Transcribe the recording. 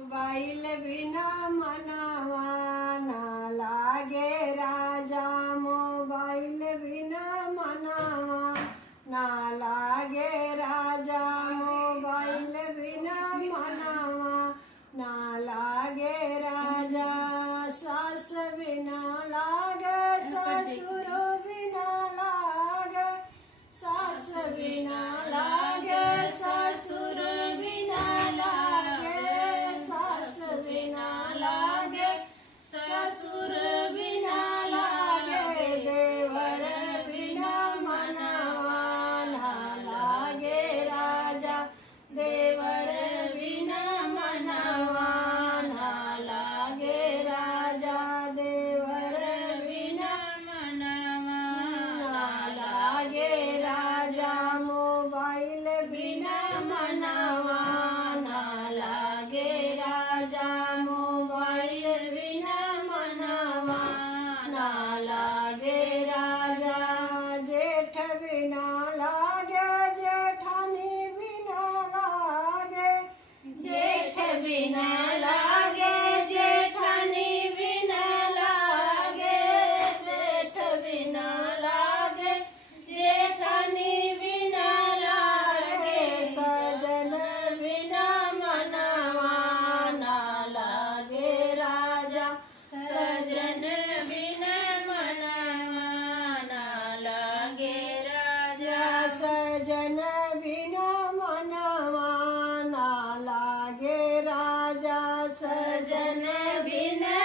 Mobile बिना मनवा ना लागे राजा, मोबाइल बिना मनवा ना लागे राजा, मोबाइल बिना मनवा ना लागे राजा। सास बिना लागे ससुर बिना लागे, सास बिना लागे ससुर बिना लागे, सास बिना लागे ससुर बिना लागे, देवर बिना मनवा ना लागे राजा, देवर बिना मनवा ना लागे राजा, देवर बिना मनवा ना लागे राजा। मोबाइल बिना मनवा ना लागे राजा, मोबाइल बिना मनवा ना लागे राजा। जेठ बिना लागे जेठानी बिना लागे, जेठ बिना लागे जेठानी बिना लागे, जेठ बिना लागे जेठानी बिना लागे। सजन बिना मनवा ना लागे राजा, सजन बिना मनवा ना लागे राजा, सजन बिना मनवा ना लागे राजा, सजन बिना